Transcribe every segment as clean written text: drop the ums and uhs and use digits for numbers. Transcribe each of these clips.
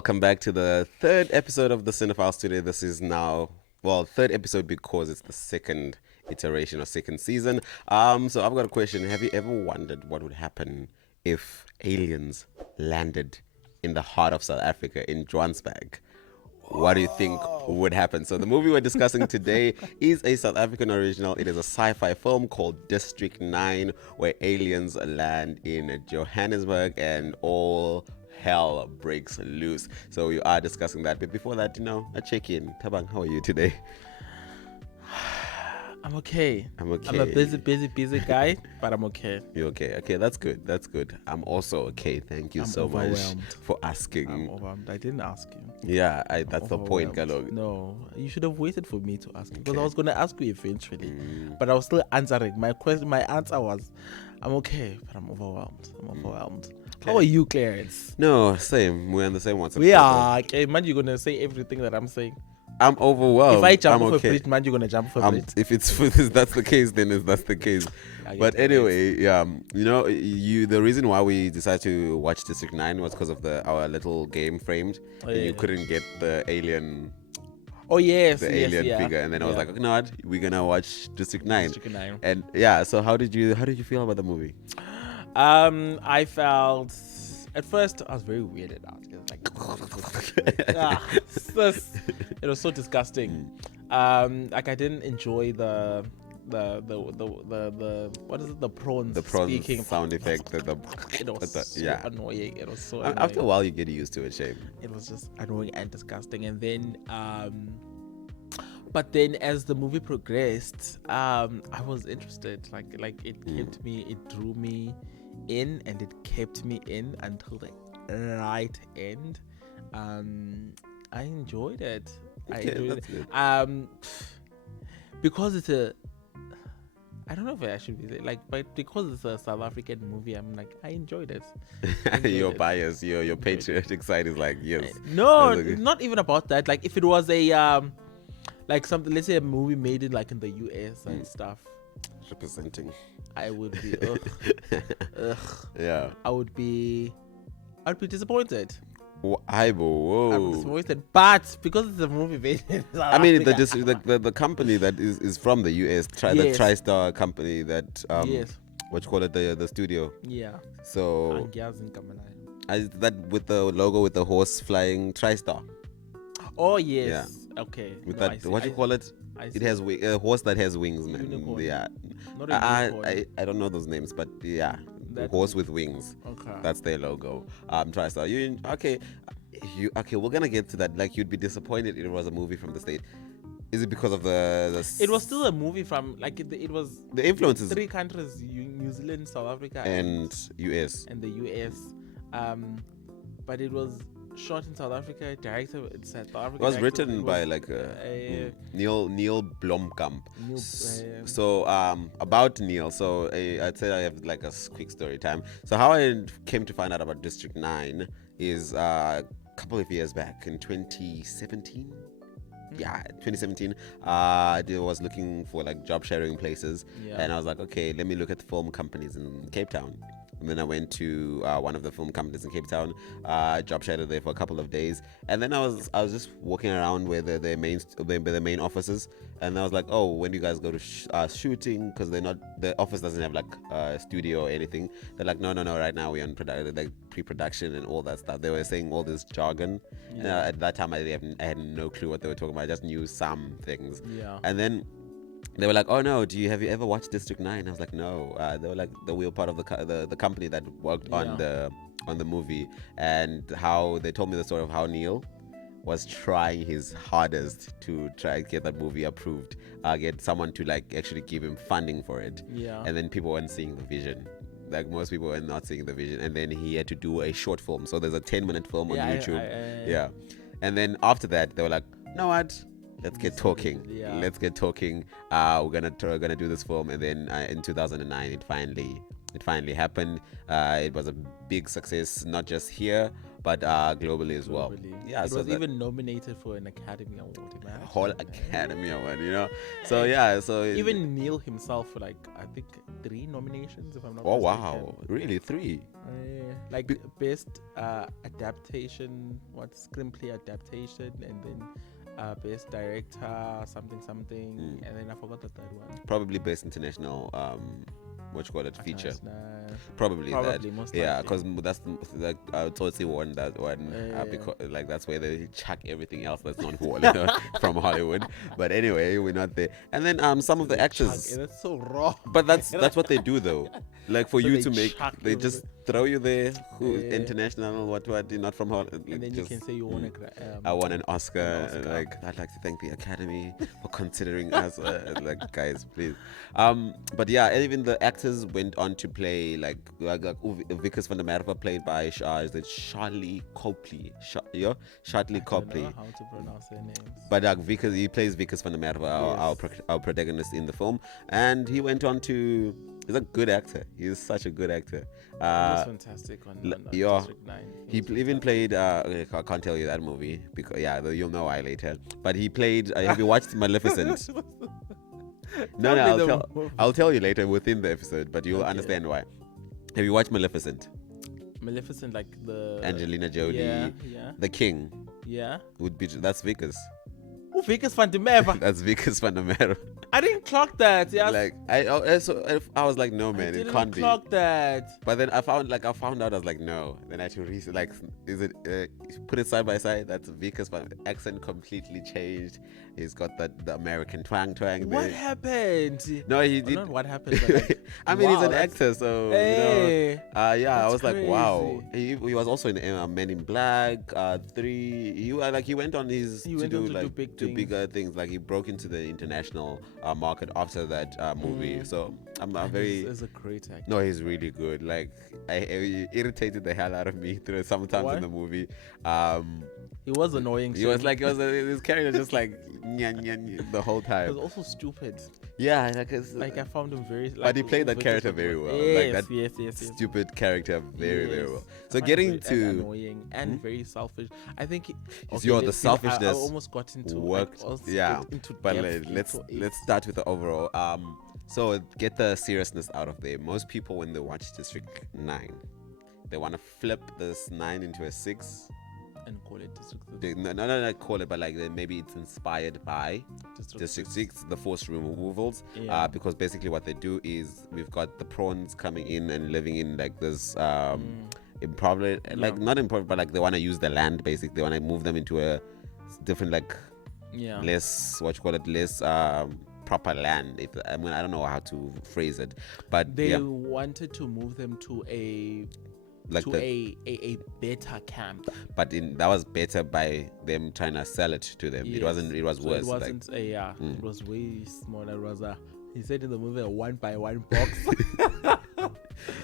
welcome back to the third episode of the Cinephile Studio. This is now, third episode because it's the second iteration or second season. So I've got a question. Have you ever wondered what would happen if aliens landed in the heart of South Africa in Johannesburg? What do you think would happen? So the movie we're discussing today is a South African original. It is a sci-fi film called District 9, where aliens land in Johannesburg and all hell breaks loose. So we are discussing that. But before that, a check-in. Tabang, how are you today? I'm okay. I'm okay. I'm a busy guy, but I'm okay. You're okay. Okay, that's good. That's good. I'm also okay. Thank you so much for asking. I'm overwhelmed. I didn't ask you. Yeah, that's the point, Galog. No, you should have waited for me to ask you, because I was going to ask you eventually, but I was still answering. My answer was, I'm okay, but I'm overwhelmed. Okay. How are you, Clarence? No, same. We're on the same one. We are. Okay, man, you're going to say everything that I'm saying. I'm overwhelmed. If I jump off a bridge, man, you're gonna jump off a bridge. If that's the case, then that's the case. But anyway, the reason why we decided to watch District 9 was because of our little game framed, and you couldn't get the alien. Oh yes, the alien figure, and then I was like, okay, no, we're gonna watch District 9. District 9. And so how did you feel about the movie? I felt at first I was very weirded out. It was so disgusting. Like I didn't enjoy the what is it? The prawns. The prawns speaking sound effect. It was so annoying. It was so annoying. After a while, you get used to it. Shame. It was just annoying and disgusting. And then, but then as the movie progressed, I was interested. Like it kept me. It drew me in, and it kept me in until the right end. I enjoyed it. Because it's I don't know if I should be but because it's a South African movie, I'm like, I enjoyed it. Your bias, your patriotic side is like, yes. No, not even about that. Like if it was a like something, let's say a movie made in in the US and stuff, representing, I would be yeah. I'd be disappointed. Whoa. I'm disappointed, but because it's a movie made in South I mean, Africa, the company that is from the US, the TriStar company that what you call it, the studio. Yeah. So that with the logo with the horse flying, TriStar. Oh yes. Yeah. Okay. With what you call it? It has a horse that has wings, man. Unicorn. Yeah. Not a unicorn. I don't know those names, but yeah. The horse with wings. Okay. That's their logo. TriStar. Okay, we're gonna get to that. Like, you'd be disappointed it was a movie from the States. Is it because of the It was still a movie from it was the influences, 3 countries: New Zealand, South Africa, and US. And the US. But it was shot in South Africa, directed in South Africa. It was written by Neill Blomkamp. So about Neill, so I'd say I have like a quick story time. So how I came to find out about District 9 is a couple of years back in 2017. Yeah, 2017. I was looking for job sharing places, and I was like, okay, let me look at the film companies in Cape Town. And then I went to one of the film companies in Cape Town, job shadowed there for a couple of days, and then I was just walking around where the main offices, and I was like, oh, when do you guys go to shooting? Because the office doesn't have a studio or anything. They're like, no, right now we're on pre-production and all that stuff. They were saying all this jargon. At that time, I had no clue what they were talking about. I just knew some things. Yeah. And then they were like, oh no, have you ever watched District 9? I was like, no. They were like, we were part of the company that worked on the movie, and how they told me the story of how Neill was trying his hardest to try and get that movie approved, get someone to actually give him funding for it. Yeah. And then people weren't seeing the vision. Most people were not seeing the vision, and then he had to do a short film. So there's a 10-minute film on YouTube. And then after that, they were like, know what? Let's get talking. Yeah. Let's get talking. We're gonna do this film, and then in 2009, it finally happened. It was a big success, not just here, but globally as well. Globally. Yeah, It so was that even nominated for an Academy Award. Imagine. whole Academy Award, you know. So yeah, so Even Neill himself for like I think 3 nominations if I'm not oh mistaken. wow, really 3? Like best adaptation, screenplay adaptation, and then best director, something, and then I forgot the third one. Probably best international what you call it, feature. Probably That. most Yeah, likely. because that's like totally won that one because like that's where they chuck everything else that's not from Hollywood. But anyway, we're not there. And then some of the actors. That's so raw. But that's what they do though. Like for So you they to make, chuck they just throw you there. Who international? What? Not from Hollywood. And then you can say you won I won an Oscar. Like I'd like to thank the Academy for considering us. Like guys, please. But yeah, even the actors went on to play like Vickers van der Merwe played by is it Charlie Copley? Charlie Copley. I don't know how to pronounce their names. But he plays Vickers van der Merwe, our protagonist in the film, and he went on to. He's a good actor. He's such a good actor. He was fantastic on District 9. He even played. I can't tell you that movie because you'll know why later. But he played. Have you watched Maleficent? No, I'll tell you later within the episode, but you'll understand why. Have you watched Maleficent? Maleficent, like the Angelina Jolie, yeah. the king. Yeah. That's Vickers. Oh, Vickers van der Merwe. That's Vickers van der Merwe. I didn't clock that. Yeah. Like I was like, no man, it can't be. I didn't clock that. But then I found out I was like, no. Then I had to research. Like, is it put it side by side? That's Vickers, but accent completely changed. He's got the American twang. What happened? No, he did. Not what happened. But like, I mean, he's an actor, so I was like, crazy. wow. He was also in Men in Black 3. He went on to do bigger things. Like he broke into the international market after that movie. So I'm very. He's a great actor. No, he's really good. Like he irritated the hell out of me through sometimes in the movie. He was annoying. His character just like the whole time. He was also stupid. Yeah, I found him very. But he played that character very well. Yes. Stupid character very well. So getting to annoying and very selfish. I think the selfishness. I almost got into work. But let's start with the overall. So get the seriousness out of there. Most people when they watch District 9, they want to flip this 9 into a 6. And call it District 6. No, call it, but like maybe it's inspired by District 6, the forced removals. Yeah. Because basically what they do is we've got the prawns coming in and living in like this impoverished, like not impoverished, but like they want to use the land basically. They want to move them into a different less less proper land. I don't know how to phrase it, but they wanted to move them to a better camp, but that was better by them trying to sell it to them. Yes. It was worse. It wasn't it was way smaller. It was he said in the movie a 1-by-1 box.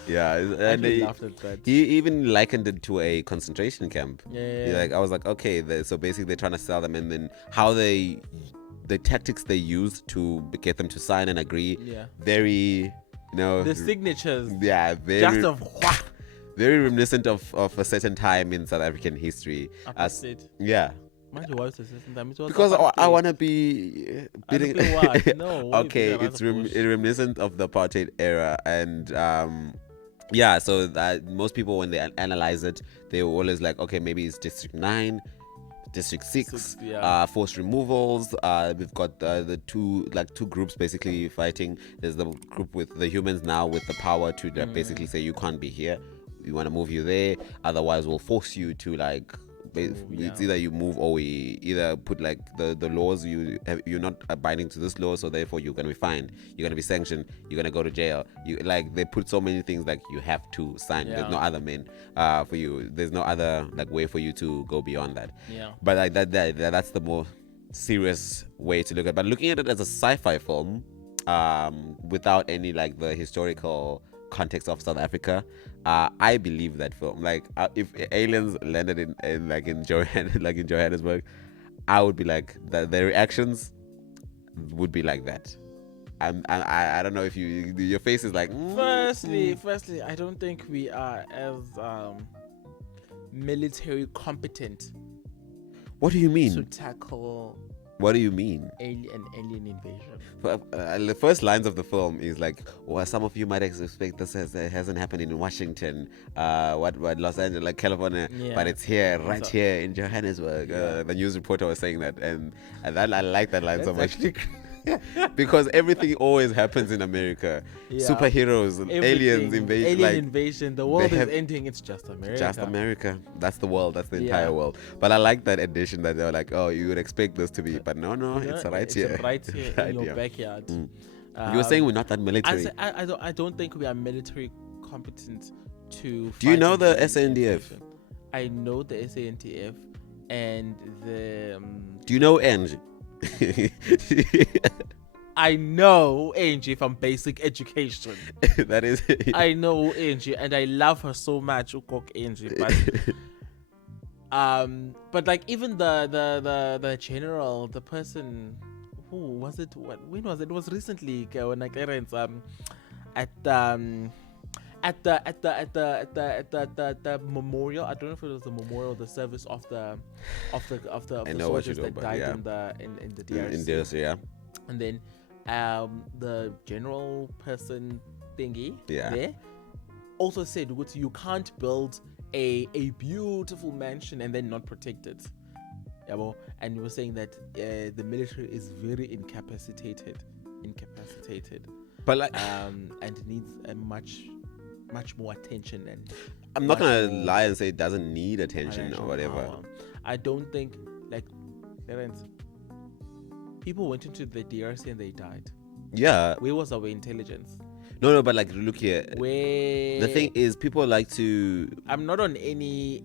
Yeah, and he even likened it to a concentration camp. I was like, okay, so basically they're trying to sell them, and then how the tactics they used to get them to sign and agree, very the signatures, very just very reminiscent of a certain time in South African history. Because I want to be okay, it's reminiscent of the apartheid era, and so that most people when they analyze it, they were always like, okay, maybe it's District 9, District 6, forced removals. We've got the two groups basically fighting. There's the group with the humans now with the power to basically say you can't be here. We want to move you there, otherwise we'll force you to it's either you move or we either put like the laws you're not abiding to this law, so therefore you're gonna be fined, you're gonna be sanctioned, you're gonna go to jail. They put so many things like you have to sign. There's no other for you. There's no other way for you to go beyond that. But that's the more serious way to look at it. But looking at it as a sci-fi film, without any the historical context of South Africa, I believe that film. If aliens landed in Johannesburg, I would be like their reactions would be like that. I don't know if your face is like. Firstly, I don't think we are as military competent What do you to mean? tackle What do you mean? alien invasion. The first lines of the film is like, well, some of you might expect this hasn't happened in Washington, what Los Angeles, like California, but it's here, right here in Johannesburg. The news reporter was saying that, and that I like that line so much. Because everything always happens in America. Superheroes, aliens, invasion. The world is ending. It's just America. Just America. That's the world. That's the entire world. But I like that addition that they're like, oh, you would expect this to be, but no, it's right here. Right here in your backyard. You were saying we're not that military. I don't think we are military competent to. Do you know the SANDF? I know the SANDF and the. Do you know Angie? I know Angie from basic education. That is. I know Angie, and I love her so much. Ukok Angie, but like even the general, the person, who was it? When was it? It was recently when I clearance at the memorial. I don't know if it was the memorial, the service of the soldiers that died in the DRC. In DRC, yeah. And then the general person thingy there also said, you can't build a beautiful mansion and then not protect it. And he was saying that the military is very incapacitated, but like, and needs a much more attention. And I'm not gonna lie and say it doesn't need attention or whatever. Power. I don't think, like, people went into the DRC and they died. Yeah. Where was our intelligence? No, but like, look here. Where the thing is, people like to. I'm not in any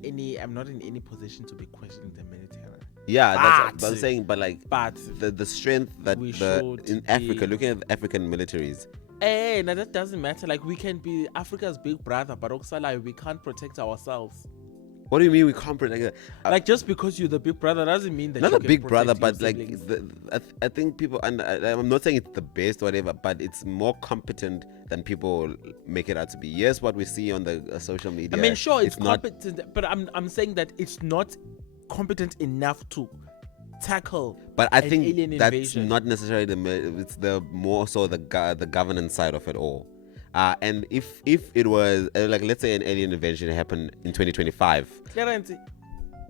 position to be questioning the military. Yeah, that's what I'm saying. But like, but the strength that in Africa, looking at the African militaries. Hey, now that doesn't matter. Like, we can be Africa's big brother, but Oksala, we can't protect ourselves. What do you mean we can't protect? Like, just because you're the big brother doesn't mean that not you a big brother, but siblings. like I think people, and I'm not saying it's the best or whatever, but it's more competent than people make it out to be. Yes, what we see on the social media. I mean, sure, it's competent, but I'm saying that it's not competent enough to tackle. But I think alien that's invasion. not necessarily it's the more so the governance side of it all. And if it was like, let's say an alien invasion happened in 2025, Clarence,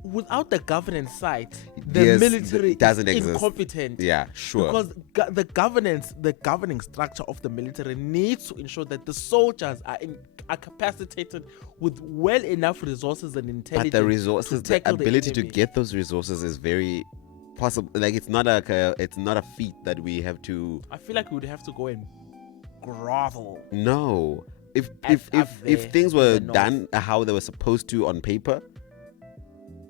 without the governance side, the military doesn't is exist. incompetent. Yeah, sure. Because the governing structure of the military needs to ensure that the soldiers are capacitated with well enough resources and intelligence. But the resources, the ability to enemy. get those resources is very possible. Like, it's not a feat that we have to. I feel like we would have to go and grovel. No, if things were done how they were supposed to on paper,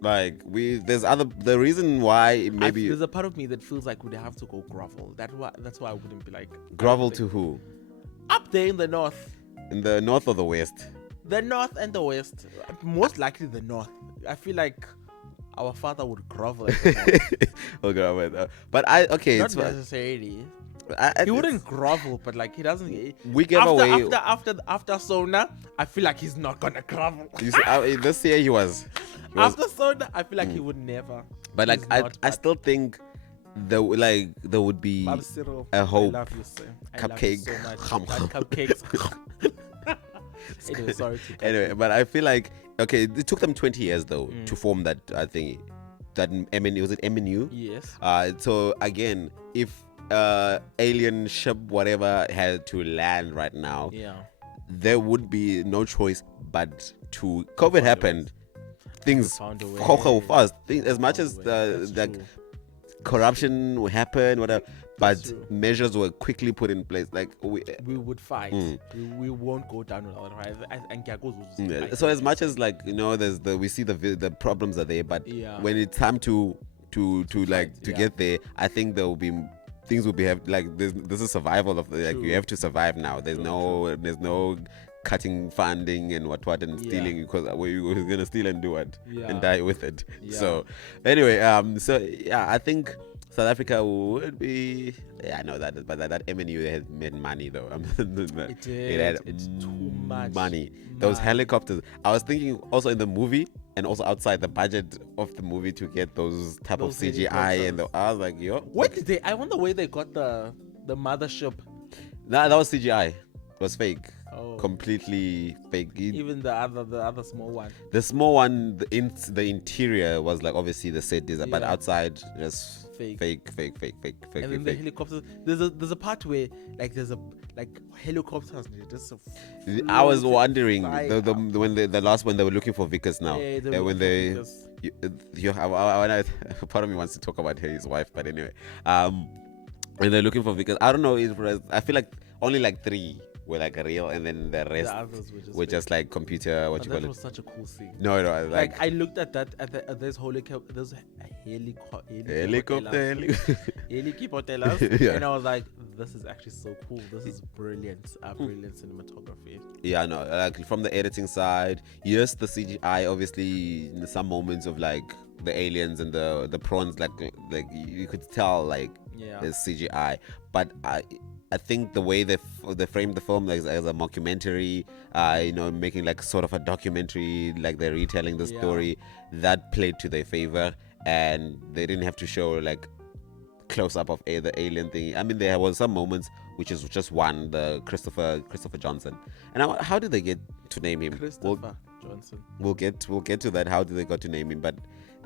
like the reason why maybe there's a part of me that feels like we'd have to go grovel. That's why I wouldn't be like grovel to who? Up there in the north. In the north or the west? The north and the west. Most likely the north. I feel like our father would grovel at the north. Oh God, but not necessarily. He wouldn't grovel, but like he doesn't. We gave away after Sona. I feel like he's not gonna grovel. You see, this year he was. After Sona, I feel like he would never. But like I still think there would be a hope. I love you, sir. Cupcake. Cupcakes. Anyway, sorry. Anyway, but I feel like it took them 20 years though to form that thing. That was it MNU? Yes. So again, if alien ship whatever had to land right now, there would be no choice but to. COVID happened. Things go fast. As much as the corruption will happen, whatever, but measures were quickly put in place. Like we would fight. We won't go down without right. So as much as we see the problems are there, but when it's time to get there, I think there will be. Things will be this is survival of you have to survive now. There's no cutting funding and what and stealing, because we're gonna steal and do what and die with it. So anyway, I think South Africa would be. Yeah, I know that, but that MNU had made money though. It did. It had It's too much money. Those money. helicopters. I was thinking also in the movie and also outside the budget of the movie to get those type Those of CGI and I was like, yo, Where did they? I wonder where they got the mothership. Nah, that was CGI. It was fake. Oh. Completely fake. Even the other small one. The small one, the interior was like obviously the set design, but Yeah. outside just Fake. fake. And then the helicopters. There's a part where like there's a like helicopters. Just I was wondering fly when the last one they were looking for Vickers now. Yeah, they were when looking they, for part of me wants to talk about his wife, but anyway, when they're looking for Vickers, I don't know. I feel like only like 3 were like real, and then the rest the others were just like computer. What But you that call was it? such a cool scene. No, Like I looked at that at this helicopter. There's helicopter. helicopters, and I was like, this is actually so cool. This is brilliant. Brilliant cinematography. Yeah, no, like from the editing side, yes, the CGI obviously in some moments of like the aliens and the prawns, like you could tell like Yeah. there's CGI, but I think the way they framed the film like as a mockumentary, making like sort of a documentary, like they're retelling the story, that played to their favor, and they didn't have to show like close up of the alien thing. I mean, there was some moments, which is just one, the Christopher Johnson, and how did they get to name him? Christopher Johnson. We'll get to that. How did they got to name him? But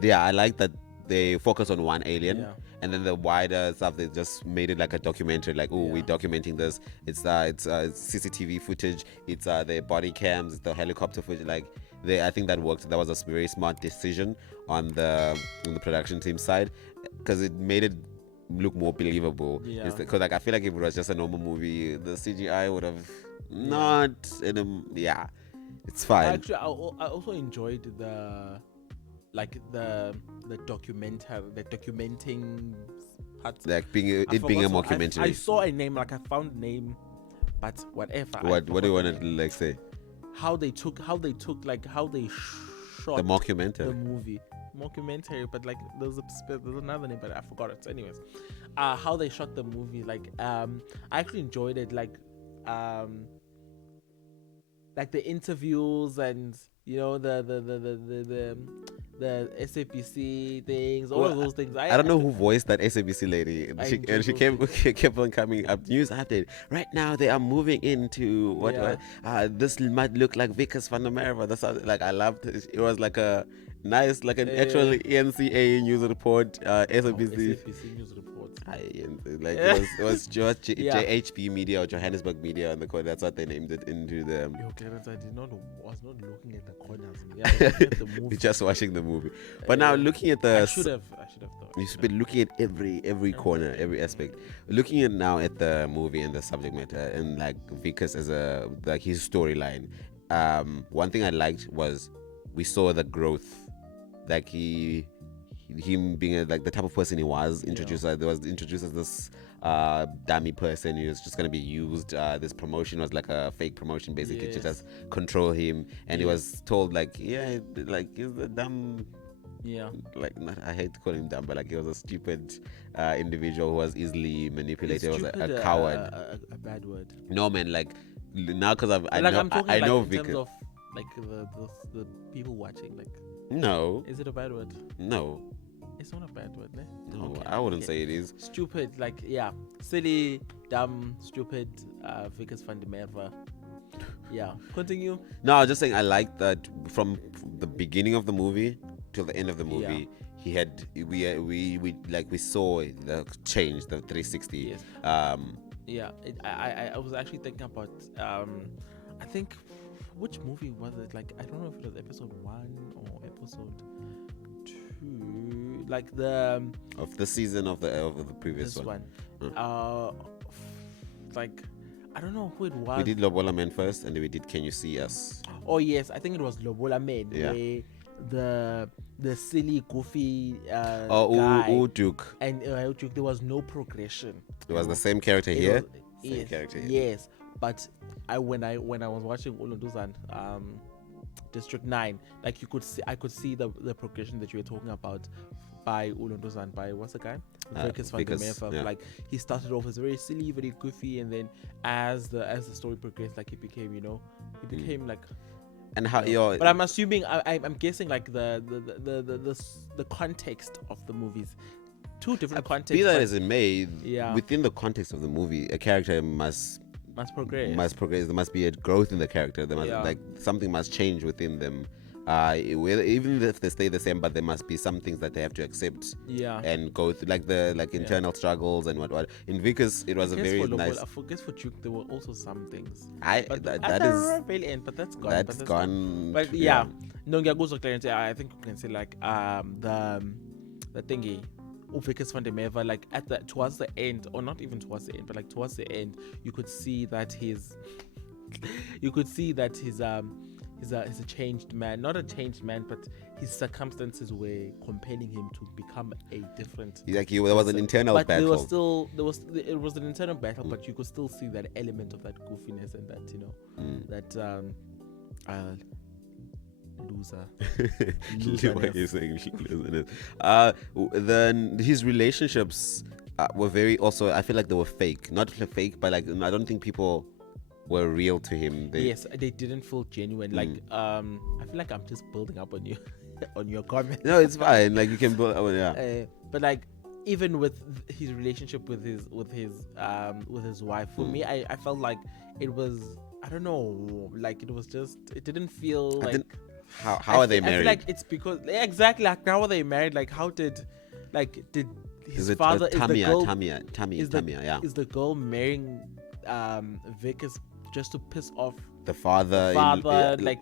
yeah, I like that they focus on one alien, and then the wider stuff they just made it like a documentary. Like, we're documenting this. It's CCTV footage. It's their body cams. It's the helicopter footage. Like, I think that worked. That was a very smart decision on the production team side, because it made it look more believable. Yeah. Because like I feel like if it was just a normal movie, the CGI would have not. It's fine. Actually, I also enjoyed the documenting parts. Like being a mockumentary. I saw a name, like I found a name, but whatever. What do you want to like say? How they shot The the mockumentary. movie. Mockumentary, but like there's another name, but I forgot it. Anyways, how they shot the movie, like I actually enjoyed it, like the interviews and the SABC things, all of those things. I don't know who voiced that SABC lady. She kept on coming up. News update. Right now they are moving into this might look like Vickers van der Merwe. That's like I loved it. It was like a nice, like an actual ENCA news report. SABC news report. Like it was just JHB Media or Johannesburg Media on the corner. That's what they named it into the. Clarence, I was not looking at the corners. I was looking at the movie. Just watching the movie. But now looking at the. I should have thought. You should be looking at every corner, every aspect. Looking at now at the movie and the subject matter and like Vickers as his storyline. One thing I liked was we saw the growth, like him being like the type of person he was introduced. There was introduced as this dummy person. He was just gonna be used. This promotion was like a fake promotion, basically, to just control him. And he was told like he's a dumb. Yeah. Like I hate to call him dumb, but like he was a stupid individual who was easily manipulated. He was a coward. A bad word. No man, like now because I know in Vickers. terms of like the people watching, like. No. Is it a bad word? No. It's not a bad word, ne? No, okay, I wouldn't say it is. Stupid, like silly, dumb, stupid. Vickers van der Merwe. Yeah. Continue. No, I was just saying I like that from the beginning of the movie till the end of the movie. He had we saw the change, the 360. Yes. I was actually thinking about I think. Which movie was it? Like, I don't know if it was episode 1 or episode 2. Like of the season of the previous one. Mm. Like, I don't know who it was. We did Lobola Man first, and then we did Can You See Us? Oh yes, I think it was Lobola Man. Yeah. Where the silly, goofy guy. Duke. And Duke, there was no progression. It was the same character here. Same character here. Yes, but when I was watching Ulunduzan, District 9, like I could see the progression that you were talking about by Ulunduzan, by what's the guy? Vickers van der Merwe. yeah. Like he started off as very silly, very goofy, and then as the story progressed, like he became like. And how But I'm assuming, I'm guessing like the context of the movies, two different contexts. Be that as it may, Yeah. within the context of the movie, a character must progress. There must be a growth in the character. There must like something must change within them. Even if they stay the same, but there must be some things that they have to accept. Yeah. And go through like internal struggles and what. In Vickers, it was a very nice. I guess for Duke there were also some things. That is very end, but that's gone. That's gone. But yeah, no, I think you can say like the thingy. Vickers van der Merwe, like towards the end, or not even towards the end, but like towards the end, you could see that he's a changed man. Not a changed man, but his circumstances were compelling him to become a different. Like there was an internal but battle. It was an internal battle, but you could still see that element of that goofiness and that loser. What you're saying, loser. Then his relationships were very. Also, I feel like they were fake. Not fake, but like I don't think people were real to him. They didn't feel genuine. Like I feel like I'm just building up on you, on your comment. No, it's fine. Like you can build. But like even with his relationship with his wife, for me, I felt like it was. I don't know. Like it didn't feel like. How are they married? I feel like it's because exactly like how are they married? Like how did his father is the girl marrying Vickers just to piss off the father, like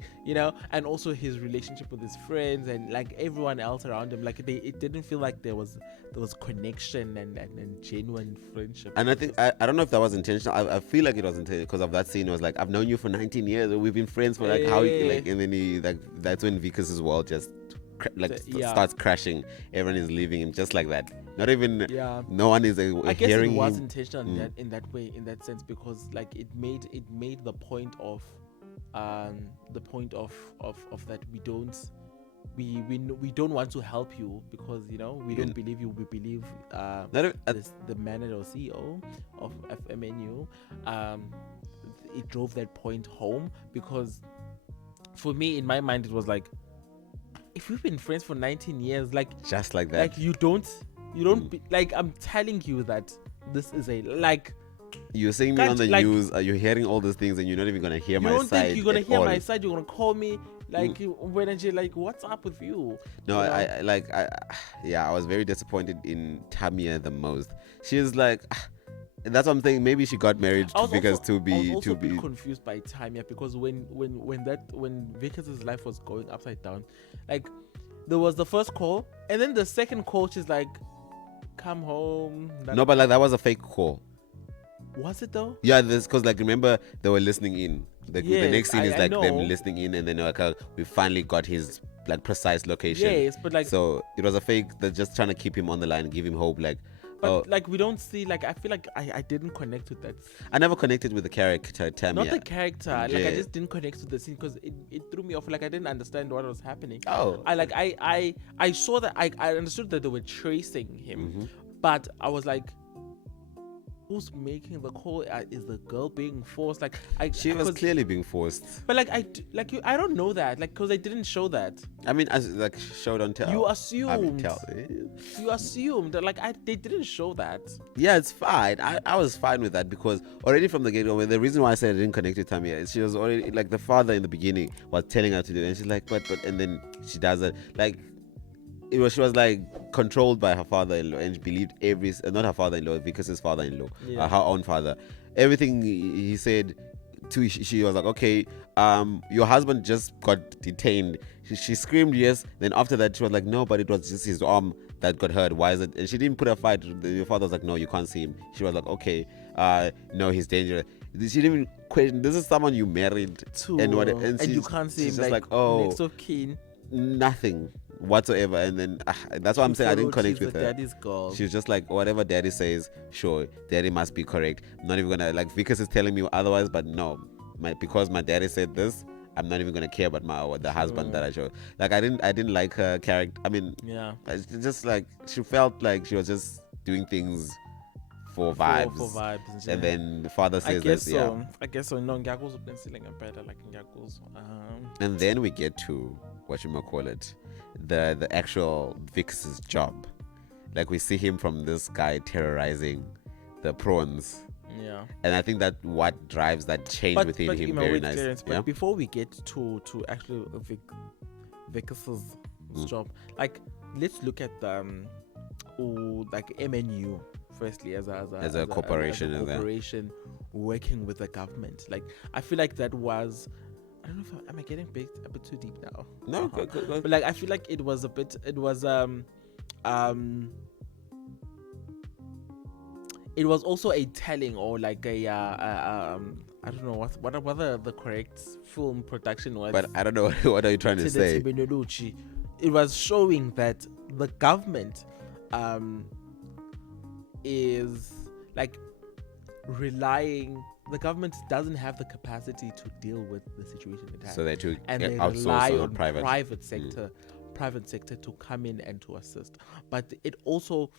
and also his relationship with his friends and like everyone else around him. Like it didn't feel like there was connection and genuine friendship. And I think I don't know if that was intentional. I feel like it was intentional because of that scene. It was like, I've known you for 19 years. We've been friends for like and then that's when Vickers' world just starts crashing. Everyone is leaving him just like that. Not even no one is I guess hearing it was him. intentional in that way, in that sense, because like it made the point of that we don't want to help you because we don't believe you. We believe the manager or CEO of FMNU. It drove that point home because for me, in my mind, it was like, if we've been friends for 19 years, like just like that, like you don't be, like, I'm telling you that this is a like. You're seeing me on the news. You're hearing all those things, and you're not even gonna hear my side. You don't think you're gonna hear my side? You're gonna call me like when and you're like, "What's up with you?" No, I was very disappointed in Tamia the most. She was like, that's what I'm saying. Maybe she got married because to be confused by Tamia because when Vickers' life was going upside down, like there was the first call and then the second call. She's like, "Come home." No, but like that was a fake call. Was it though? Yeah, this because like remember they were listening in. The next scene is like them listening in, and then like we finally got his like precise location. Yes, but like so it was a fake. They're just trying to keep him on the line, give him hope. Like, but like we don't see. Like I feel like I didn't connect with that. I never connected with the character Tamia. Not the character. Like I just didn't connect with the scene because it threw me off. Like I didn't understand what was happening. Oh, I saw that I understood that they were tracing him, but I was like, who's making the call? Is the girl being forced? Like she was clearly being forced. But like I don't know that. Like because they didn't show that. I mean, as like showed on tell. You assumed. You assumed that like they didn't show that. Yeah, it's fine. I was fine with that because already from the get-go, the reason why I said I didn't connect with Tamia is she was already like the father in the beginning was telling her to do it, and she's like, but and then she does it like. She was like controlled by her father-in-law and she believed not her father-in-law, because his father-in-law, her own father. Everything he said to, she was like, okay, your husband just got detained. She screamed yes. Then after that, she was like, no, but it was just his arm that got hurt. Why is it? And she didn't put a fight. Your father was like, no, you can't see him. She was like, okay, no, he's dangerous. She didn't even question. This is someone you married to, and you can't see him. Just like oh, next of kin. Nothing whatsoever. And then that's why I'm saying I didn't connect with her. Daddy's girl. She's just like, whatever daddy says, sure, daddy must be correct. I'm not even gonna like Vickers is telling me otherwise, but no, because my daddy said this, I'm not even gonna care about the husband that I showed. Like I didn't like her character. I mean, yeah, it's just like she felt like she was just doing things for vibes. For vibes. And then the father I says guess that, so. I guess so. No, Ngyaku's been selling better, like Ngyaku's. And then we get to what you might call it, the actual Vix's job. Like we see him from this guy terrorizing the prawns. Yeah. And I think that what drives that change within him very nice. But before we get to actually Vix's job, like let's look at the like MNU firstly as a corporation, working with the government. Like I feel like that was, I don't know if am I getting a bit too deep now? No, go. But like I feel like it was it was also a telling, or like a I don't know what the correct film production was. But I don't know what are you trying to say. It was showing that the government is like relying. The government doesn't have the capacity to deal with the situation it has. So they to and they outsource rely to on private private sector to come in and to assist. But it also,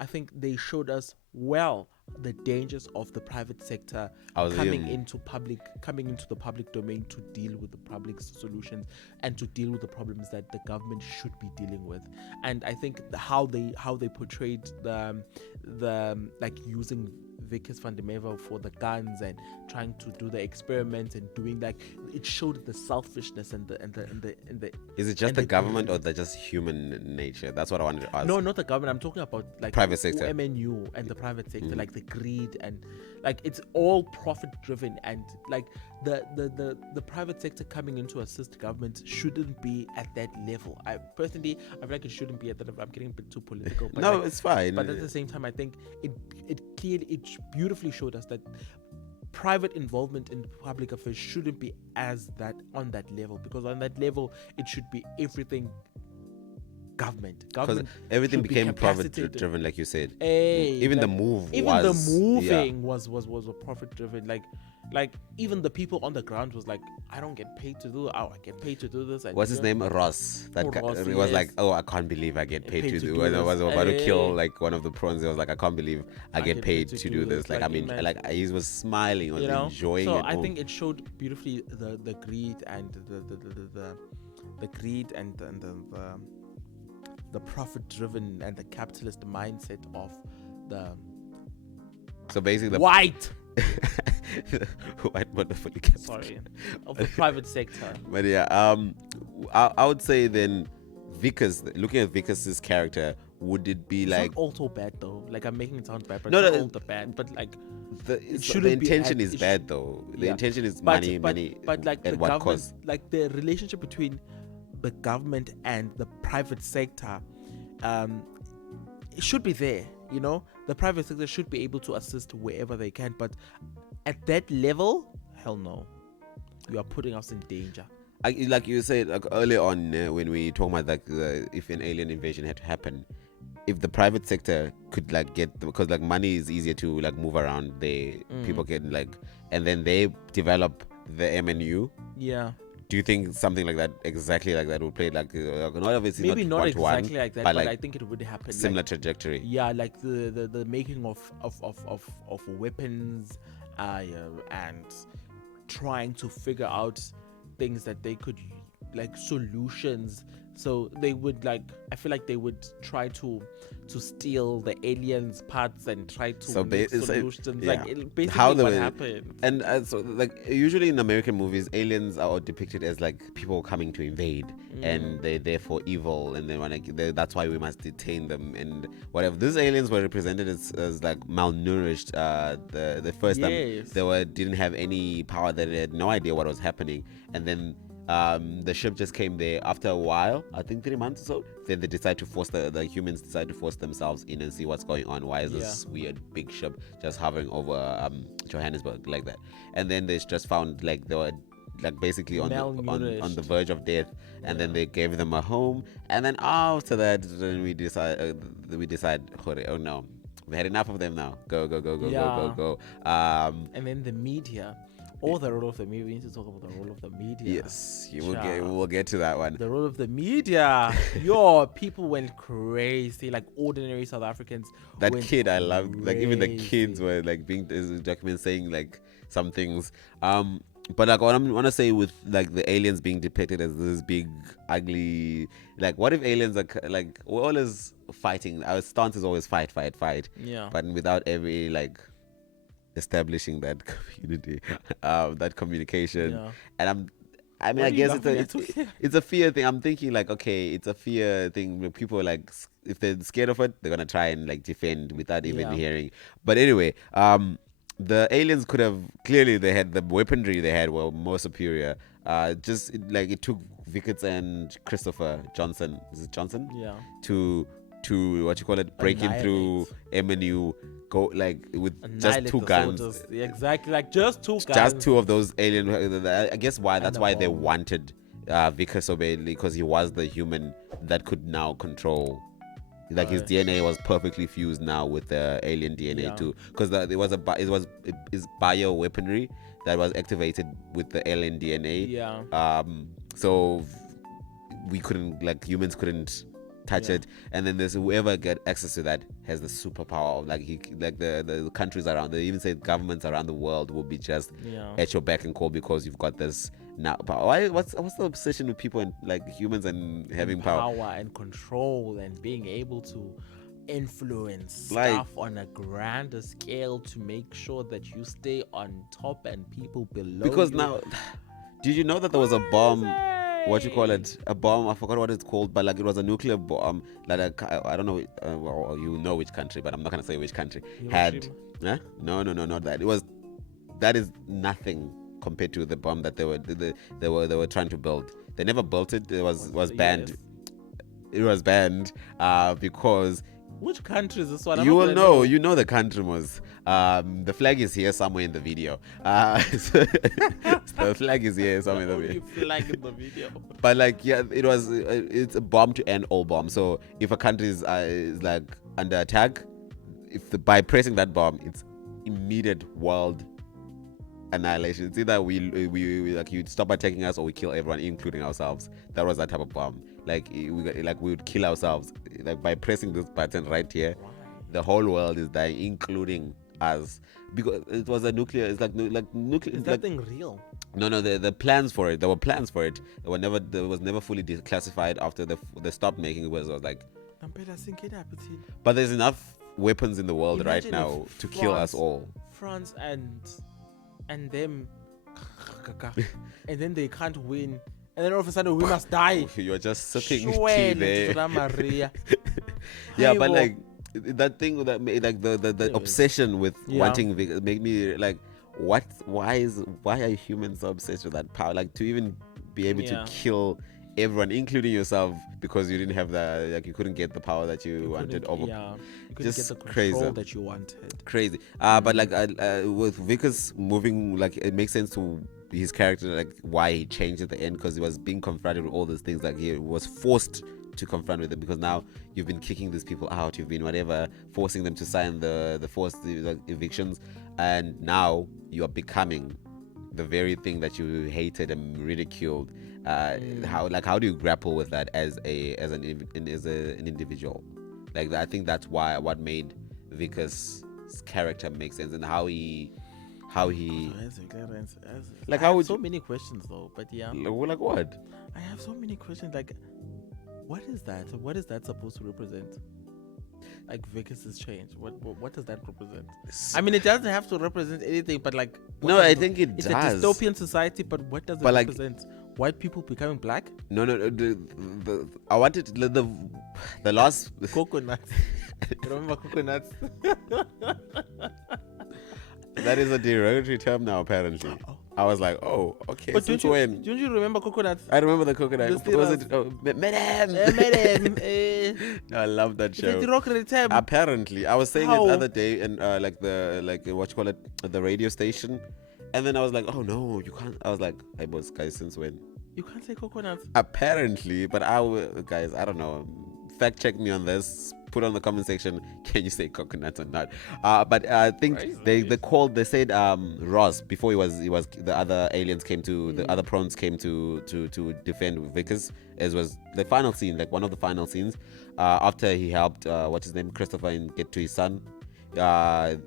I think they showed us well the dangers of the private sector coming into the public domain to deal with the public solutions and to deal with the problems that the government should be dealing with. And I think how they portrayed the like using Vickers van der Merwe for the guns and trying to do the experiments and doing like, it showed the selfishness and the Is it just the government or the just human nature? That's what I wanted to ask. No, not the government. I'm talking about like private sector, MNU and the private sector, like the greed and like it's all profit driven, and like the private sector coming in to assist government shouldn't be at that level. I feel like it shouldn't be at that level. I'm getting a bit too political. But no, like, it's fine. But at the same time, I think it beautifully showed us that private involvement in public affairs shouldn't be on that level, because on that level it should be everything government. Because everything became profit driven, like you said. Even the moving was a profit driven. Like even the people on the ground was like, I don't get paid to do. I get paid to do this. And what's his name? Ross. That guy. Ross, he was like, oh, I can't believe I get paid to do. When I was about to kill like one of the prawns, he was like, I can't believe I get paid to do this. Like I mean, like he was smiling, he was enjoying it. So I think it showed beautifully the greed and the greed and the profit driven and the capitalist mindset of the white wonderfully capitalist. Sorry, of the private sector. But yeah, I would say then Vickers, looking at Vickers' character, would it be it's like not also bad though? Like I'm making it sound bad, but no, it's not all the bad. But like the intention is bad though. The intention is money. But like at the what government, cost? like the relationship between the government and the private sector, it should be there. You know, the private sector should be able to assist wherever they can, but at that level, hell no, you are putting us in danger. Like you said, like earlier on when we talk about like if an alien invasion had to happen, if the private sector could like get, because like money is easier to like move around, people can like, and then they develop the MNU. Yeah. Do you think something like that, exactly like that, would play like not obviously maybe not exactly like that, but like I think it would happen. Similar trajectory. Yeah, like the making of weapons, and trying to figure out things that they could like solutions. So they would like, I feel like they would try to steal the aliens' parts and try to make solutions. Yeah. Like basically how what happened. And so like usually in American movies, aliens are depicted as like people coming to invade, and they're therefore evil, and that's why we must detain them and whatever. These aliens were represented as like malnourished. The first time they didn't have any power. They had no idea what was happening, and then the ship just came there after a while, I think 3 months or so. Then they decide to force the humans decide to force themselves in and see what's going on. Why is this weird big ship just hovering over Johannesburg like that? And then they just found like they were like basically on the verge of death, and then they gave them a home, and then after that then we decide oh no, we had enough of them now, go. And then the media Or the role of the media. We need to talk about the role of the media. Yes, we'll get to that one. The role of the media. Yo, people went crazy. Like ordinary South Africans. That kid, I loved. Like even the kids were like being document saying like some things. But like what I want to say with like the aliens being depicted as this big ugly, like what if aliens are like we're always fighting? Our stance is always fight. Yeah. But without every like establishing that community, that communication. Yeah. And I guess it's a fear thing. I'm thinking like, okay, it's a fear thing where people are like, if they're scared of it, they're gonna try and like defend without even hearing. But anyway, the aliens could have clearly they had the weaponry they had were more superior. It took Vickers and Christopher Johnson. Is it Johnson? Yeah. To what you call it, breaking through MNU. Go like with just two guns. Exactly, like just two guns. Just two of those alien. I guess why that's why they wanted Vickers so badly, because he was the human that could now control. Like his DNA was perfectly fused now with the alien DNA too, because it was bio weaponry that was activated with the alien DNA. Yeah. So we couldn't, like humans couldn't touch it, and then there's whoever get access to that has the superpower. Like the countries around, they even say governments around the world will be just at your beck and call because you've got this now power. What's the obsession with people and like humans and having power and control and being able to influence like, stuff on a grander scale to make sure that you stay on top and people below because you. Now, did you know that there was a bomb? What you call it? A bomb? I forgot what it's called, but like it was a nuclear bomb. Like I don't know. Well, you know which country, but I'm not gonna say which country had. No, not that. That is nothing compared to the bomb that they were trying to build. They never built it. It was banned. It was banned because. Which country is this one? You will know. You know the country was. The flag is here somewhere in the video. So the flag is here somewhere in the video. Flag in the video. But like, yeah, it's a bomb to end all bombs. So if a country is like under attack, by pressing that bomb, it's immediate world annihilation. It's either we like you'd stop attacking us or we kill everyone, including ourselves. That was that type of bomb. Like we would kill ourselves. Like by pressing this button right here, the whole world is dying, including us, because it was a nuclear. It's like nuclear. Is that thing real? No. The plans for it. There were plans for it. There was never fully declassified after they stopped making it. Was like. But there's enough weapons in the world right now to kill us all. France and them, and then they can't win. And then all of a sudden we must die. You're just sipping tea there. Yeah, but like that thing that made like the obsession with wanting make me like, why are humans so obsessed with that power? Like to even be able to kill everyone, including yourself, because you didn't have you couldn't get the power that you wanted over. Yeah, you couldn't just get the crazy control that you wanted. Crazy. But like with Vickers moving, like it makes sense to his character, like why he changed at the end, because he was being confronted with all these things. Like he was forced to confront with it, because now you've been kicking these people out, you've been whatever, forcing them to sign the forced evictions, and now you are becoming the very thing that you hated and ridiculed. How do you grapple with that as an individual? Like I think that's what made Vickers' character make sense, and how he like how would so many questions though, but like what? I have so many questions. Like, what is that? What is that supposed to represent? Like Vickers' change. What does that represent? I mean, it doesn't have to represent anything, but like no, I think it's does. a dystopian society, but what does it represent? White people becoming black? No. I wanted the last coconuts. Remember coconuts? That is a derogatory term now, apparently. I was like, oh, okay. But don't you remember coconuts? I remember the coconut. Was it? Oh, Madam. No, I love that show. It's a derogatory term. Apparently, I was saying it the other day, and what you call it, the radio station, and then I was like, oh no, you can't. I was like, hey boss, guys, since when? You can't say coconuts. Apparently, but guys, I don't know. Fact check me on this. put on the comment section, can you say coconut or not? But I think they said Ross, before he was the other aliens came to the other prawns came to defend Vickers, as was the final scene, like one of the final scenes, after he helped what's his name, Christopher, and get to his son.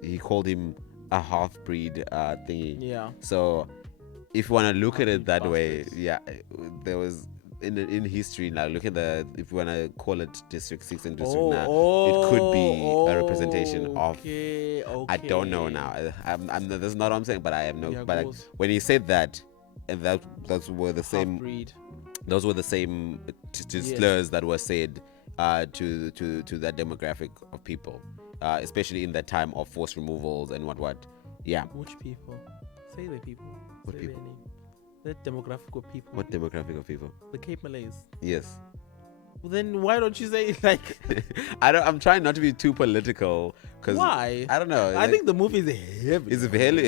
He called him a half-breed thingy. Yeah. So if you want to look at it that way, there was in history now. Look at if you want to call it District 6 and District 9, it could be a representation of. I don't know now. I'm that's not what I'm saying, but I have no. Yeah, but like, when he said that, and those were the same. Half-breed. Those were the same slurs that were said to that demographic of people, especially in that time of forced removals and what. Yeah. Which people? Say the people. What Say people? their name. That demographic of people. What demographic of people? The Cape Malays. Yes. Well, then why don't you say like? I'm trying not to be too political. Cause Why? I don't know. I think the movie is heavy. It's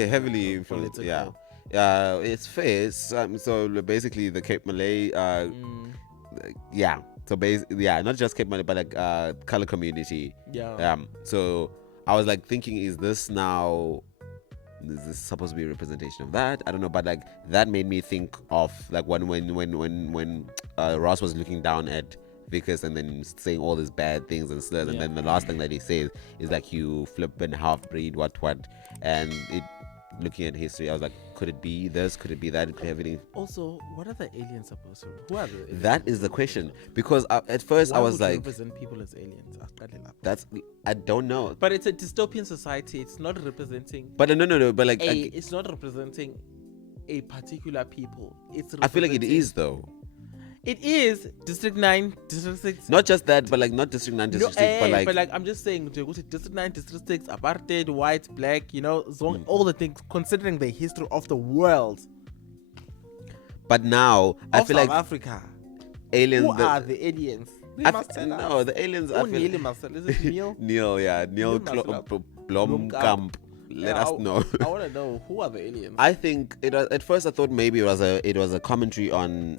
heavily influenced. Yeah. It's fair. So basically, the Cape Malay. Yeah. So not just Cape Malay, but like color community. Yeah. So I was like thinking, is this supposed to be a representation of that? I don't know, but like that made me think of like when Ross was looking down at Vickers and then saying all these bad things and slurs, and then the last thing that he says is like, you flippin' half-breed, what, and it. Looking at history, I was like, could it be this? Could it be that? Could everything? Also, what are the aliens supposed to? Who are the aliens? That is the question, because at first I was like, represent people as aliens. I don't know. But it's a dystopian society. It's not representing. But no. But like, it's not representing a particular people. I feel like it is though. It is District 9, District 6. Not just that, but like not District 9, District 6, but like I'm just saying, District 9, District 6, apartheid, white, black, all the things, considering the history of the world. But now, I feel South like Africa. aliens. Who are the aliens? No, the aliens are. Neill himself. Is it Neill? Neill, yeah. Neill Blomkamp. Let us know. I want to know, who are the aliens? I think at first I thought maybe it was a commentary on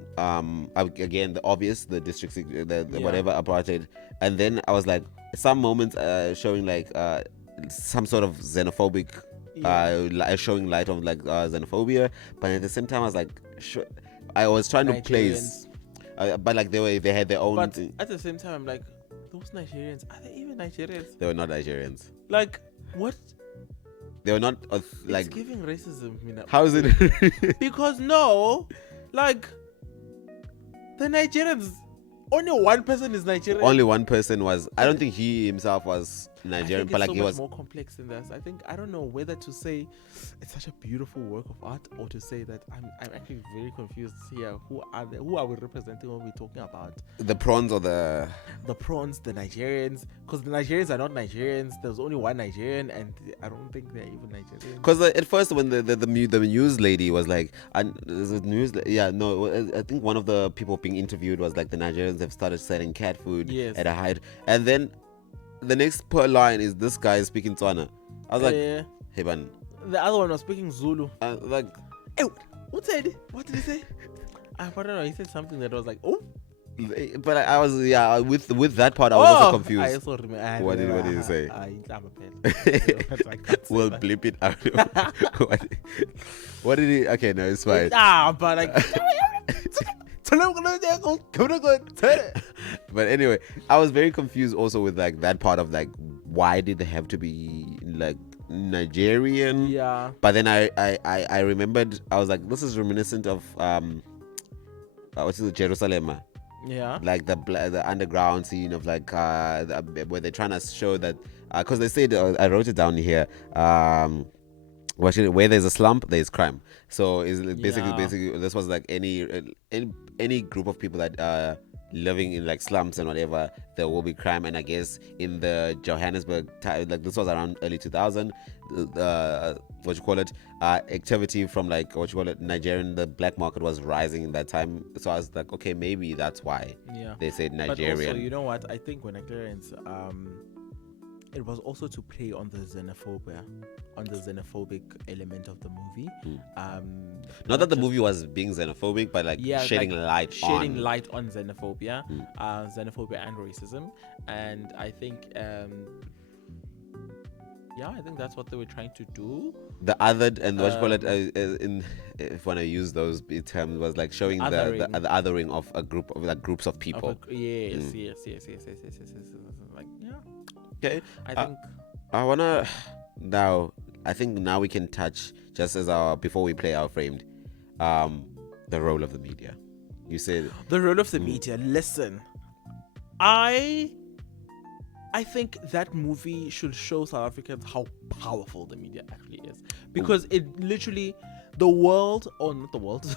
again the obvious, the District 6, the whatever apartheid, and then I was like, some moments showing like some sort of xenophobic showing light on like xenophobia, but at the same time I was like, I was trying to place but like they had their own but at the same time I'm like, those Nigerians, are they even Nigerians? They were not Nigerians. Like, what? They were not like. It's giving racism. How is it? Because no, like the Nigerians, only one person is Nigerian. Only one person was. I don't think he himself was Nigerian, but like so he was more complex than this. I don't know whether to say it's such a beautiful work of art or to say that I'm actually very confused here. Who are we representing when we're talking about the prawns or the prawns, the Nigerians? Because the Nigerians are not Nigerians. There's only one Nigerian, and I don't think they're even Nigerian. Because at first when the news lady was like, is it news? Yeah, no. I think one of the people being interviewed was like, the Nigerians have started selling cat food at a height, and then the next per line is this guy speaking Tswana. I was like, hey man. The other one was speaking Zulu. Like, hey, what did he say? I don't know. He said something that was like, oh. But I was with that part I was also confused. I also remember. What did he say? Like, we'll blip it out. What did he? Okay, no, it's fine. But like. But anyway, I was very confused also with like that part of like, why did they have to be like Nigerian? Yeah. But then I remembered, I was like, this is reminiscent of what is it, Jerusalem? Yeah. Like the underground scene of like where they're trying to show that because they said, I wrote it down here, where there's a slump, there's crime. So is basically this was like any group of people that living in like slums and whatever, there will be crime. And I guess in the Johannesburg time, like this was around early 2000, activity from like Nigerian, the black market was rising in that time. So I was like, okay, maybe that's why they said Nigerian. But also, you know what? I think when Nigerians it was also to play on the xenophobia, on the xenophobic element of the movie. Not that the movie was being xenophobic, but like shedding light on xenophobia, xenophobia and racism. And I think, I think that's what they were trying to do. The other, and what you call it, in if when I use those terms, was like showing the othering of a group of like groups of people. Yes. Like, yeah. Okay. I think I think now we can touch, just as before we play our framed, the role of the media. You said the role of the media. Listen, I think that movie should show South Africans how powerful the media actually is, because it literally, the world, or not the world.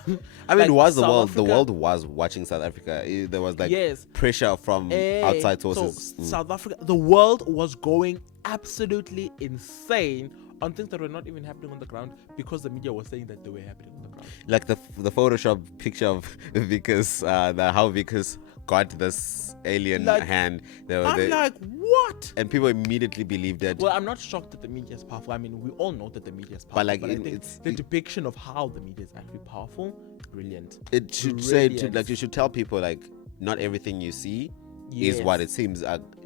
I mean, it was the world. The world was watching South Africa. There was like pressure from outside sources. So South Africa, the world was going absolutely insane on things that were not even happening on the ground, because the media was saying that they were happening on the ground. Like the Photoshop picture of Vickers, how Vickers got this alien hand. I'm like, what? And people immediately believed it. Well, I'm not shocked that the media is powerful. I mean, we all know that the media is powerful. But like, I think the depiction of how the media is actually powerful, brilliant. It should say, you should tell people, like, not everything you see is what it seems.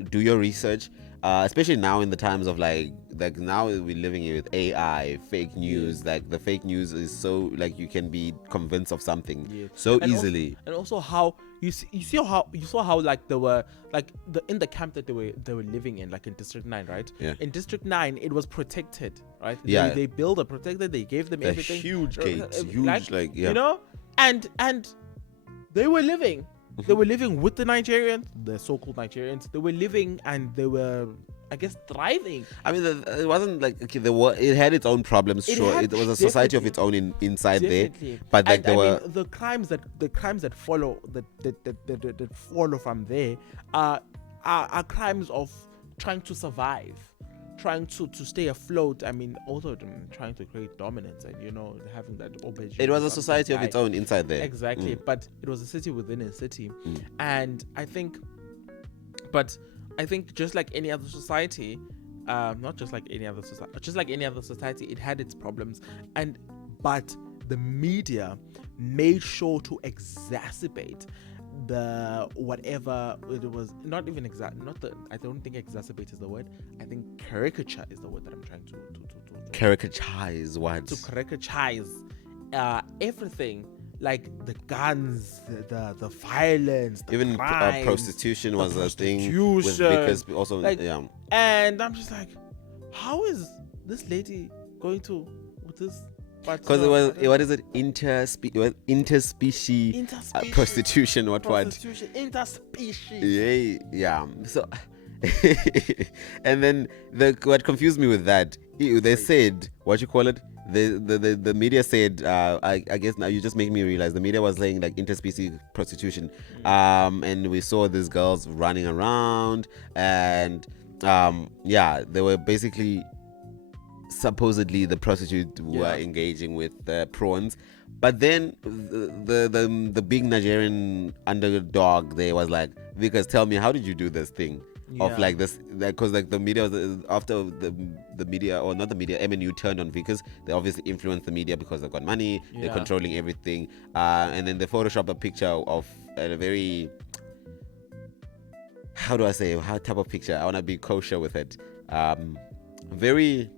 Do your research, especially now in the times of like now we're living with AI, fake news. Like the fake news is so, like, you can be convinced of something so easily. And also how you saw how like they were like in the camp that they were living in, like in District 9, right? Yeah. In District 9, it was protected, right? Yeah. They built a protected. They gave them everything. Huge gates, huge, you know, and they were living. They were living with the Nigerians, the so-called Nigerians. They were living and they were, I guess, thriving. I mean, it wasn't like, okay, it had its own problems. It was a society of its own inside there. But like mean, the crimes that follow that follow from there are crimes of trying to survive, trying to stay afloat. I mean, also trying to create dominance and, you know, having that aubergine. It was a society of its own inside there. Exactly. But it was a city within a city. And I think just like any other society, not just like any other society, just like any other society, it had its problems. But the media made sure to exacerbate the whatever it was. Not even I don't think exacerbate is the word. I think caricature is the word that I'm trying to caricaturize what? To caricaturize everything, like the guns, the violence, the even crimes, prostitution was a thing with, because also and I'm just like, how is this lady going to with this? Because it was, what is it, interspecies prostitution, interspecies. Yeah. So and then what confused me with that, they said, what you call it, the media said, I guess now you just make me realize the media was saying like interspecies prostitution, and we saw these girls running around, and they were basically, supposedly the prostitutes were engaging with prawns. But then the big Nigerian underdog there was like, Vickers, tell me, how did you do this thing of like this? Because like the media was, after the media, or not the media, MNU turned on Vickers. They obviously influenced the media because they've got money, they're controlling everything, and then they Photoshop a picture of a very, how do I say, how type of picture, I want to be kosher with it, very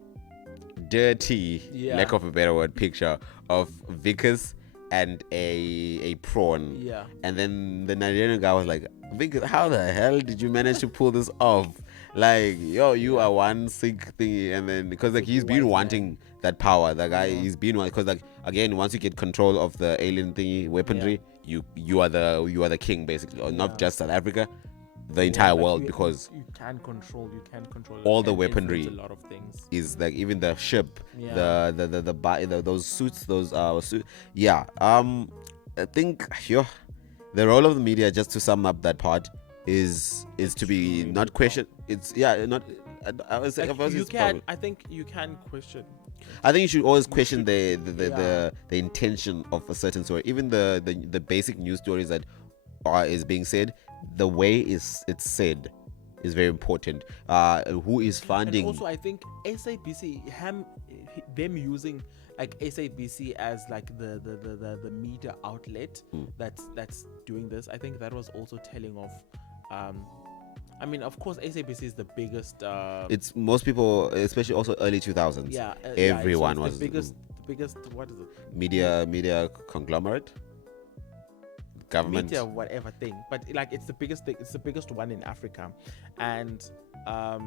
dirty, lack of a better word, picture of Vickers and a prawn. And then the Nigerian guy was like, Vickers, how the hell did you manage to pull this off? Like, yo, you are one sick thingy. And then because like he's been wanting that power, the guy, he's been, because like, again, once you get control of the alien thingy weaponry, you are the king basically, or not just South Africa, the entire world, because you can control all the weaponry. A lot of things is like, even the ship, those suits, I think the role of the media, just to sum up that part, is to be not questioned. It's not. I would say, I think you can question. I think you should always question the intention of a certain story, even the basic news stories that is being said. The way it's said is very important. Who is funding? And also, I think SABC, them using like SABC as like the media outlet that's doing this. I think that was also telling of. I mean, of course, SABC is the biggest. It's most people, especially also early 2000s. Yeah, everyone so was the biggest. What is it? Media conglomerate. Government, media, whatever thing, but like it's the biggest thing. It's the biggest one in Africa, and I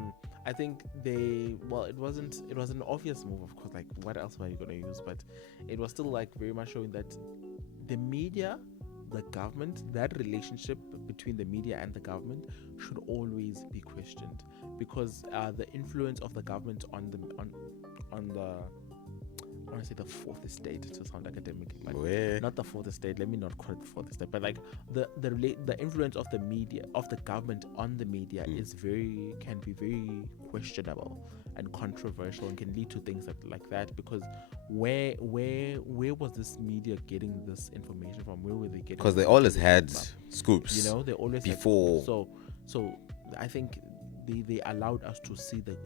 think it was an obvious move, of course. Like, what else were you gonna use? But it was still like very much showing that the media, the government, that relationship between the media and the government should always be questioned, because the influence of the government on the I want to say the fourth estate to sound academic, like not the fourth estate. Let me not call it the fourth estate, but like the influence of the media, of the government on the media can be very questionable and controversial, and can lead to things like that. Because where was this media getting this information from? Where were they getting? Because they always had scoops. You know, they always before. So I think they allowed us to see that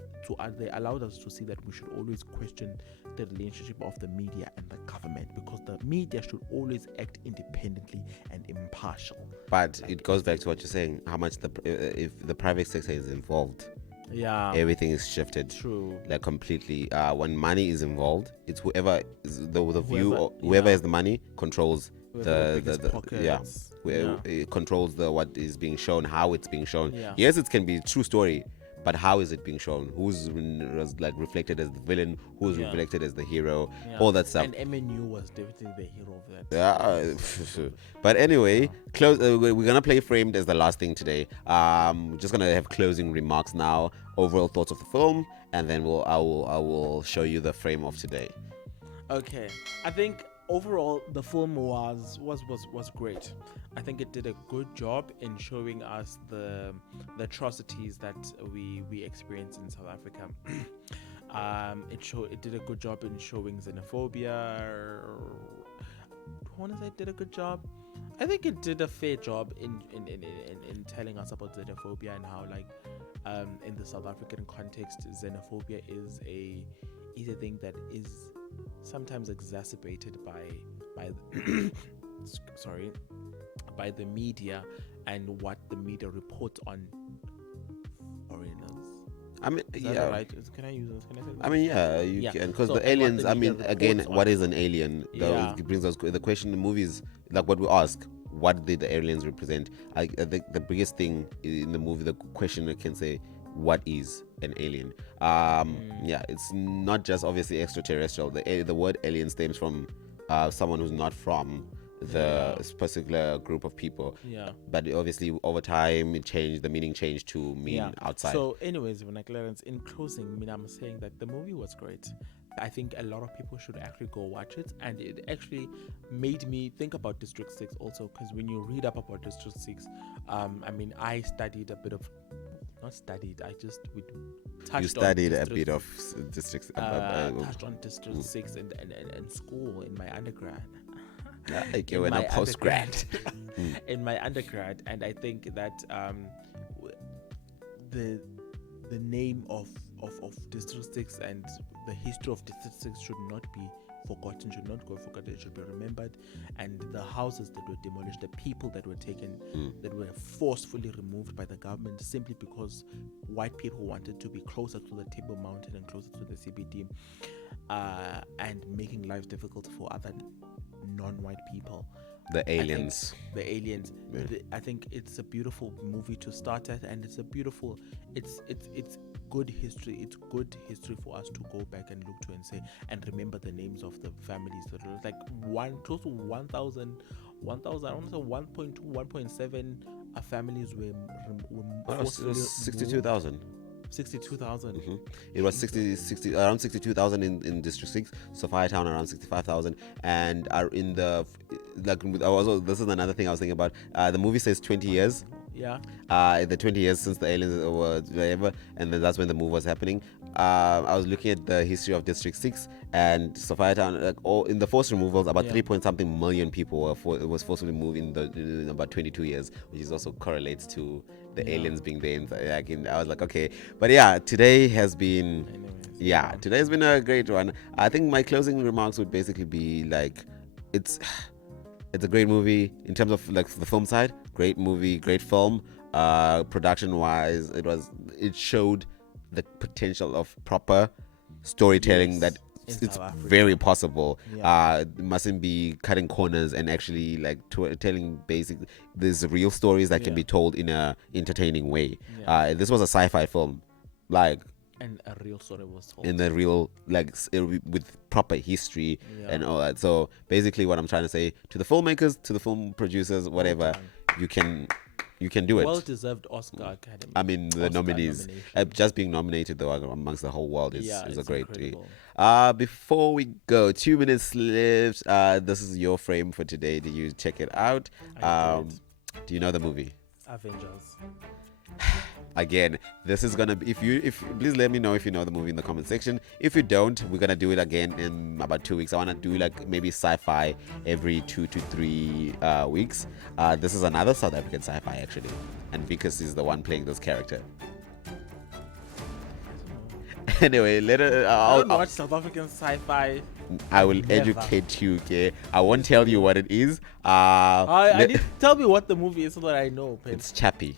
we should always question the relationship of the media and the government, because the media should always act independently and impartial. But it goes back to what you're saying, how much if the private sector is involved, everything is shifted. True. Like completely. When money is involved, it's whoever is whoever has the money controls it controls what is being shown, how it's being shown. Yes, it can be a true story, but how is it being shown? Who's like reflected as the villain? Who's reflected as the hero? All that stuff. And MNU was definitely the hero of that. Yeah. But anyway, we're gonna play Framed as the last thing today. Just gonna have closing remarks now, overall thoughts of the film, and then I will show you the frame of today. Okay, I think overall the film was great. I think it did a good job in showing us the atrocities that we experienced in South Africa. It did a good job in showing xenophobia. I want to say it did a good job. I think it did a fair job in telling us about xenophobia and how, like, in the South African context, xenophobia is a thing that is sometimes exacerbated by by the media and what the media reports on foreigners. I mean, is that right? Can I use this? Can I say that? I mean, you can, because the aliens. I mean, again, what is an alien? It brings us the question. The movies, like what we ask, what did the aliens represent? I think the biggest thing in the movie, the question I can say, what is an alien? It's not just obviously extraterrestrial. The word alien stems from someone who's not from the particular group of people. But obviously over time the meaning changed to mean outside. So anyways, when Clarence, in closing, I'm saying that the movie was great. I think a lot of people should actually go watch it, and it actually made me think about District 6 also, because when you read up about District 6, I mean, I studied a bit of touched on District touched on District 6 in school in my undergrad. In my undergrad, and I think that the name of District 6 and the history of District 6 should not be forgotten, should not go forgotten, it should be remembered. And the houses that were demolished, the people that were taken, that were forcefully removed by the government simply because white people wanted to be closer to the Table Mountain and closer to the CBD, and making lives difficult for other non-white people. The aliens. I think it's a beautiful movie to start at, and it's good history. It's good history for us to go back and look to and say and remember the names of the families that were like close to 1,000. I want to say 1.2, 1.7 families were 62,000. 62,000. It was 60 around 62,000 in District 6, Sophia Town around 65,000, and are in the this is another thing I was thinking about. The movie says 20 years. The 20 years since the aliens were whatever, and then that's when the move was happening. I was looking at the history of District 6 and Sophia Town. Like all in the forced removals, about 3 point something million people was forcibly moved in about 22 years, which is also correlates to the aliens being there. I was like, okay, but yeah, today has been. Today has been a great one. I think my closing remarks would basically be like, it's a great movie in terms of like the film side. Great movie, great film. Production wise, it showed the potential of proper storytelling that it's very possible. It mustn't be cutting corners and actually like telling basic. There's real stories that can be told in a entertaining way. This was a sci-fi film, like. And a real story was told. In the real, like, with proper history and all that. So basically, what I'm trying to say to the filmmakers, to the film producers, whatever, you can do it. Well-deserved Oscar Academy. I mean, the nominees, just being nominated though amongst the whole world is a great deal. Before we go, 2 minutes left. This is your frame for today. Did you check it out? Do you know the movie? Avengers. Again, this is gonna be, if please let me know if you know the movie in the comment section. If you don't, we're gonna do it again in about 2 weeks. I want to do like maybe sci-fi every 2 to 3 weeks. This is another South African sci-fi actually, and Vikas is the one playing this character. Anyway, I'll watch South African sci-fi. I will educate you, okay? I won't tell you what it is. I need, tell me what the movie is so that I know. It's Chappie.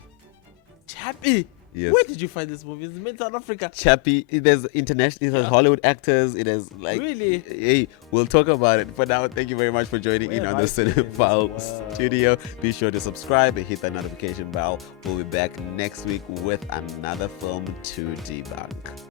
Chappie? Yes. Where did you find this movie? It's in South Africa. Chappie. There's international. It has Hollywood actors. It has like. Really? Hey, we'll talk about it. For now, thank you very much for joining in on the Cinephile Studio. Be sure to subscribe and hit that notification bell. We'll be back next week with another film to debunk.